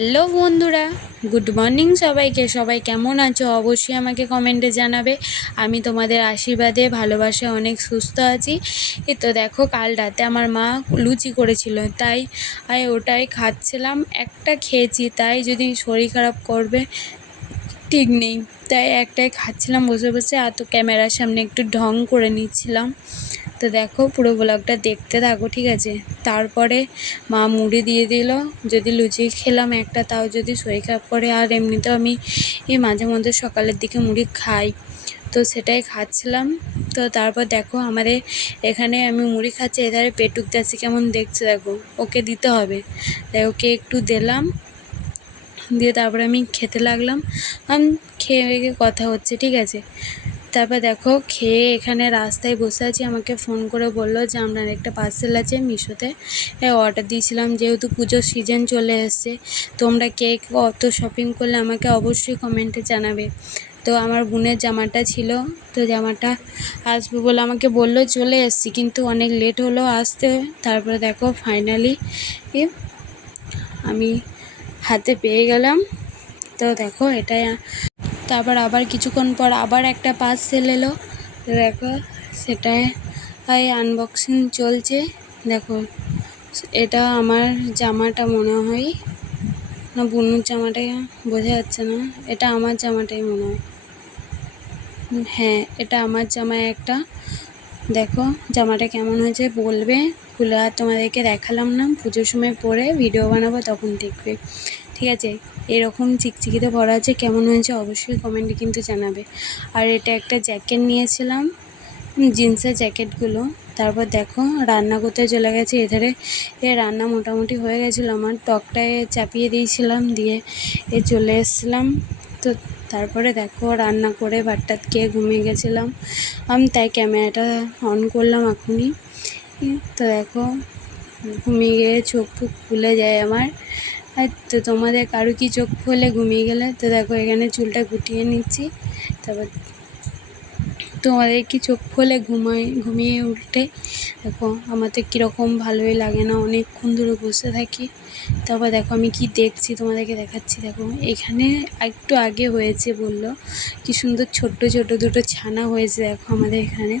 Hello বন্ধুরা, good morning সবাইকে। সবাই কেমন আছো অবশ্যই আমাকে কমেন্টে জানাবে। আমি তোমাদের আশীর্বাদে ভালোবাসায় অনেক সুস্থ আছি। তো দেখো, কাল রাতে আমার মা লুচি করেছিল, তাই ওটাই খাচ্ছিলাম। একটা খেয়েছি, তাই যদি শরীর খারাপ করবে ঠিক নেই, তাই একটাই খাচ্ছিলাম বসে বসে। আর তো ক্যামেরার সামনে একটু ঢং করে নিচ্ছিলাম। তো দেখো, পুরো ব্লগটা দেখতে থাকো, ঠিক আছে। তারপরে মা মুড়ি দিয়ে দিল। যদি লুচি খেলাম একটা, তাও যদি শরীর খারাপ করে। আর এমনিতেও আমি মাঝে মধ্যে সকালের দিকে মুড়ি খাই, তো সেটাই খাচ্ছিলাম। তো তারপর দেখো, আমাদের এখানে আমি মুড়ি খাচ্ছি, এধারে পেটুক দাসি কেমন দেখছে দেখো, ওকে দিতে হবে, তাই ওকে একটু দিলাম। দিয়ে তারপরে আমি খেতে লাগলাম। খেয়ে কথা হচ্ছে, ঠিক আছে। তারপর দেখো, খেয়ে এখানে রাস্তায় বসে আছি। আমাকে ফোন করে বললো যে আপনার একটা পার্সেল আছে মিশোতে, অর্ডার দিয়েছিলাম। যেহেতু পুজোর সিজন চলে এসছে, তোমরা কে কত শপিং করলে আমাকে অবশ্যই কমেন্টে জানাবে। তো আমার বোনের জামাটা ছিল, তো জামাটা আসবে বলে আমাকে বললো, চলে এসছি, কিন্তু অনেক লেট হলো আসতে। তারপরে দেখো, ফাইনালি আমি হাতে পেয়ে গেলাম। তো দেখো, এটাই। তারপর আবার কিছুক্ষণ পর আবার একটা পার্সেল এলো, দেখো সেটাই আনবক্সিং চলছে। দেখো, এটা আমার জামাটা মনে হয়, না বুনুর জামাটাই, বোঝা যাচ্ছে না। এটা আমার জামাটাই মনে হয়, হ্যাঁ এটা আমার জামা একটা। দেখো জামাটা কেমন হয়েছে বলবে। খুলে আর তোমাদেরকে দেখালাম না, পুজোর সময় পরে ভিডিও বানাবো তখন দেখবে, ঠিক আছে। এরকম চিকচিকিতে ভরা আছে, কেমন হয়েছে অবশ্যই কমেন্টে কিন্তু জানাবে। আর এটা একটা জ্যাকেট নিয়েছিলাম, জিন্সের জ্যাকেটগুলো। তারপর দেখো, রান্না করতে চলে গেছে। এধারে রান্না মোটামুটি হয়ে গেছিলো, আমার টকটায় চাপিয়ে দিয়েছিলাম, দিয়ে চলে এসেছিলাম। তো তারপরে দেখো, রান্না করে ভাতটা খেয়ে ঘুমিয়ে গেছিলাম আমি, তাই ক্যামেরাটা অন করলাম এখনই। তো দেখো, ঘুমিয়ে গিয়ে চোখ ফুক খুলে যায় আমার। আর তো তোমাদের কারো কি চোখ খুলে ঘুমিয়ে গেলে, তো দেখো এখানে চুলটা গুটিয়ে নিচ্ছি। তারপর তোমাদের কি চোখ খুলে ঘুমিয়ে উঠে দেখো, আমার তো কীরকম ভালোই লাগে না, অনেকক্ষণ ধরে বসে থাকি। তারপর দেখো আমি কি দেখছি তোমাদেরকে দেখাচ্ছি। দেখো এখানে একটু আগে হয়েছে বললো, কি সুন্দর ছোট্ট ছোট দুটো ছানা হয়েছে। দেখো আমাদের এখানে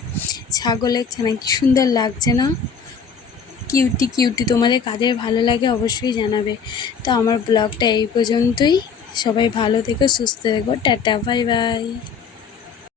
ছাগলের ছানা, কি সুন্দর লাগছে না, কিউটি কিউটি। তোমাদের কাদের ভালো লাগে অবশ্যই জানাবে। তো আমার ব্লগটা এই পর্যন্তই। সবাই ভালো থেকো, সুস্থ থেকো, টাটা বাই বাই।